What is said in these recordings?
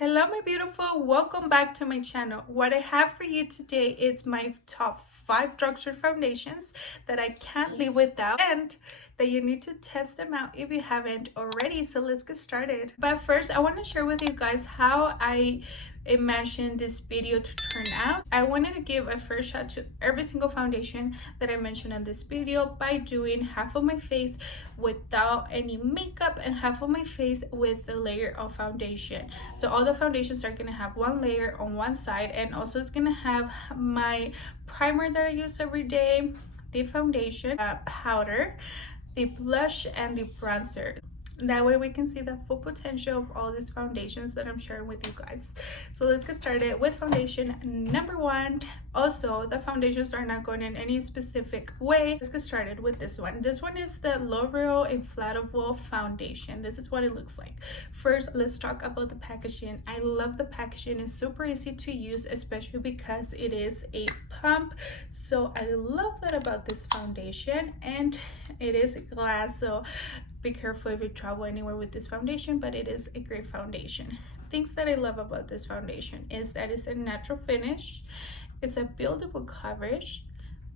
Hello my beautiful, welcome back to my channel. What I have for you today is my top 5 drugstore foundations that I can't live without and that you need to test them out if you haven't already. So let's get started. But first I want to share with you guys how I imagined this video to turn out. I wanted to give a first shot to every single foundation that I mentioned in this video by doing half of my face without any makeup and half of my face with a layer of foundation. So all the foundations are gonna have one layer on one side, and also it's gonna have my primer that I use every day, the foundation, powder, the blush, and the bronzer. That way we can see the full potential of all these foundations that I'm sharing with you guys. So let's get started with foundation number 1. Also, the foundations are not going in any specific way. Let's get started with this one. This one is the L'Oreal Inflatable Foundation. This is what it looks like. First, let's talk about the packaging. I love the packaging. It's super easy to use, especially because it is a pump. So I love that about this foundation, and it is glass, so be careful if you travel anywhere with this foundation, but it is a great foundation. Things that I love about this foundation is that it's a natural finish, it's a buildable coverage.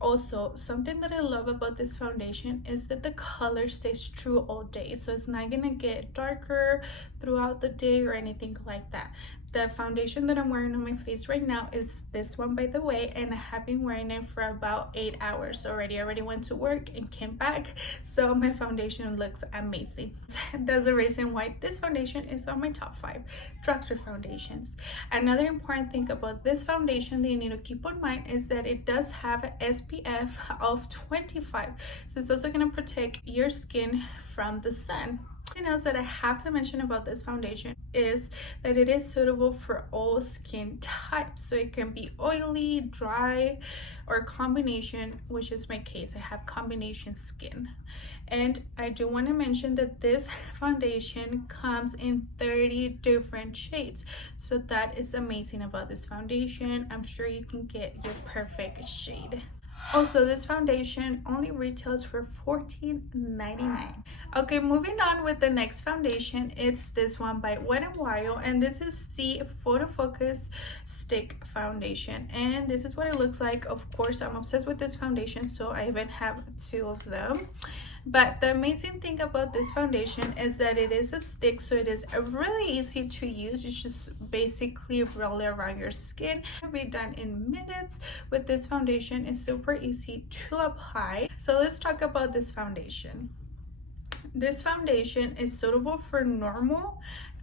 Also, something that I love about this foundation is that the color stays true all day, so it's not gonna get darker throughout the day or anything like that. The foundation that I'm wearing on my face right now is this one, by the way, and I have been wearing it for about 8 hours already. I already went to work and came back, so my foundation looks amazing. That's the reason why this foundation is on my top 5 drugstore foundations. Another important thing about this foundation that you need to keep in mind is that it does have SPF of 25, so it's also going to protect your skin from the sun. Something else that I have to mention about this foundation is that it is suitable for all skin types, so it can be oily, dry, or a combination, which is my case. I have combination skin. And I do want to mention that this foundation comes in 30 different shades, so that is amazing about this foundation. I'm sure you can get your perfect shade. Also, this foundation only retails for $14.99. Okay, moving on with the next foundation. It's this one by Wet n Wild, and this is the Photo Focus Stick Foundation, and this is what it looks like. Of course, I'm obsessed with this foundation, so I even have 2 of them. But the amazing thing about this foundation is that it is a stick, so it is really easy to use. You just basically roll it around your skin. It can be done in minutes. With this foundation, it's super easy to apply. So let's talk about this foundation. This foundation is suitable for normal,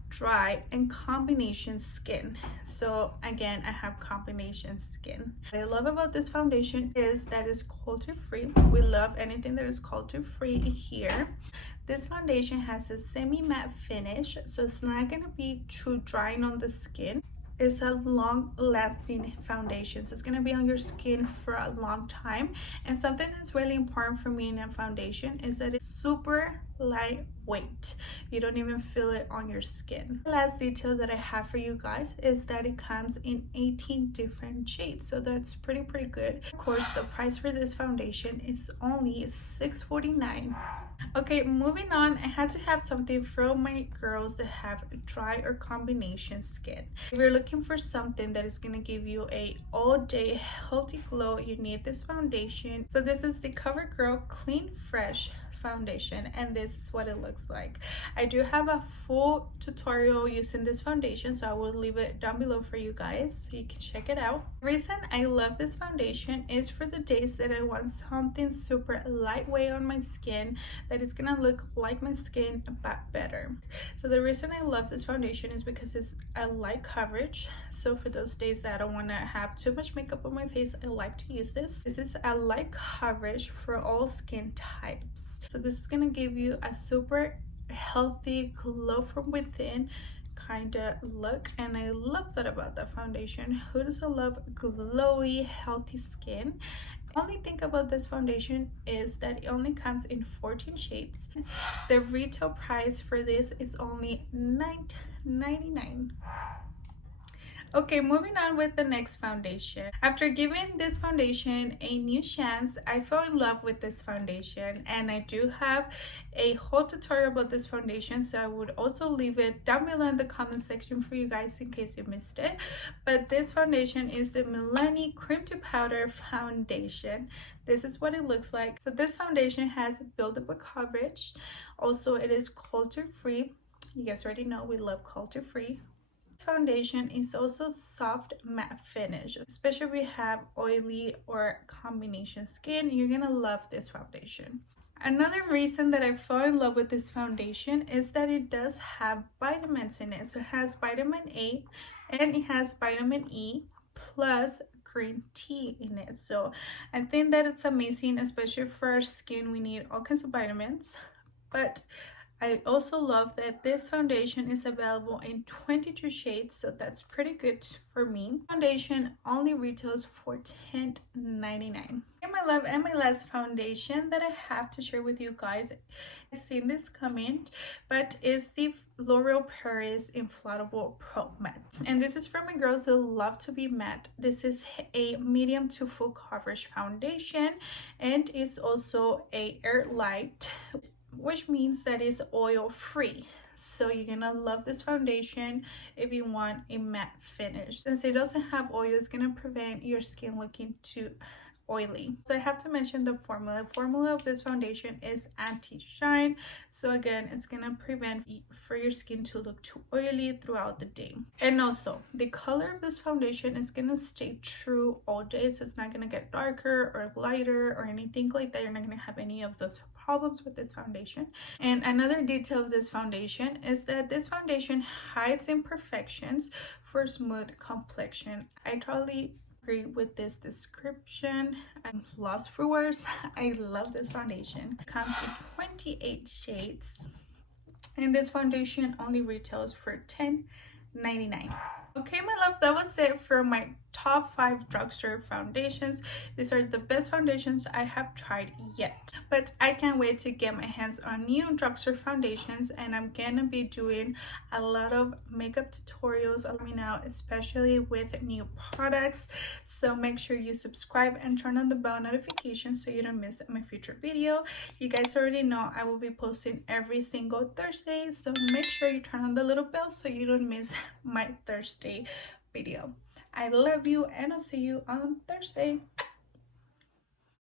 dry, and combination skin. So again, I have combination skin. What I love about this foundation is that it's cruelty free. We love anything that is cruelty free here. This foundation has a semi-matte finish, so it's not going to be too drying on the skin. It's a long-lasting foundation, so it's going to be on your skin for a long time. And something that's really important for me in a foundation is that it's super lightweight. You don't even feel it on your skin. The last detail that I have for you guys is that it comes in 18 different shades, so that's pretty good. Of course, the price for this foundation is only $6.49. Okay, moving on, I had to have something for my girls that have dry or combination skin. If you're looking for something that is going to give you a all-day healthy glow, you need this foundation. So this is the CoverGirl Clean Fresh foundation, and this is what it looks like. I do have a full tutorial using this foundation, so I will leave it down below for you guys so you can check it out. The reason I love this foundation is for the days that I want something super lightweight on my skin that is gonna look like my skin but better. So the reason I love this foundation is because it's a light coverage, so for those days that I don't want to have too much makeup on my face, I like to use this. This is a light coverage for all skin types. So this is gonna give you a super healthy glow from within kind of look, and I love that about that foundation. Who doesn't love glowy, healthy skin? Only thing about this foundation is that it only comes in 14 shades. The retail price for this is only $9.99. Okay, moving on with the next foundation. After giving this foundation a new chance, I fell in love with this foundation, and I do have a whole tutorial about this foundation, so I would also leave it down below in the comment section for you guys in case you missed it. But this foundation is the Millennial Cream to Powder Foundation. This is what it looks like. So this foundation has buildable coverage. Also, it is culture free. You guys already know we love culture free. Foundation is also soft matte finish, especially if you have oily or combination skin. You're gonna love this foundation. Another reason that I fell in love with this foundation is that it does have vitamins in it. So it has vitamin A and it has vitamin E plus green tea in it. So I think that it's amazing, especially for our skin. We need all kinds of vitamins. But I also love that this foundation is available in 22 shades, so that's pretty good for me. Foundation only retails for $10.99. And my love, and my last foundation that I have to share with you guys, I've seen this comment, but is the L'Oreal Paris Inflatable Pro Matte. And this is for my girls that love to be matte. This is a medium to full coverage foundation, and it's also a airlight, which means that it's oil free. So you're gonna love this foundation if you want a matte finish. Since it doesn't have oil, it's gonna prevent your skin looking too oily. So I have to mention the formula. The formula of this foundation is anti-shine. So again, it's gonna prevent for your skin to look too oily throughout the day. And also, the color of this foundation is gonna stay true all day. So it's not gonna get darker or lighter or anything like that. You're not gonna have any of those problems with this foundation. And another detail of this foundation is that this foundation hides imperfections for smooth complexion. I totally agree with this description. I'm lost for words. I love this foundation. It comes in 28 shades, and this foundation only retails for $10.99. Okay, my love, that was it for my top 5 drugstore foundations. These are the best foundations I have tried yet, but I can't wait to get my hands on new drugstore foundations, and I'm gonna be doing a lot of makeup tutorials coming out, especially with new products. So make sure you subscribe and turn on the bell notification so you don't miss my future video. You guys already know I will be posting every single Thursday, so make sure you turn on the little bell so you don't miss my Thursday video. I love you, and I'll see you on Thursday.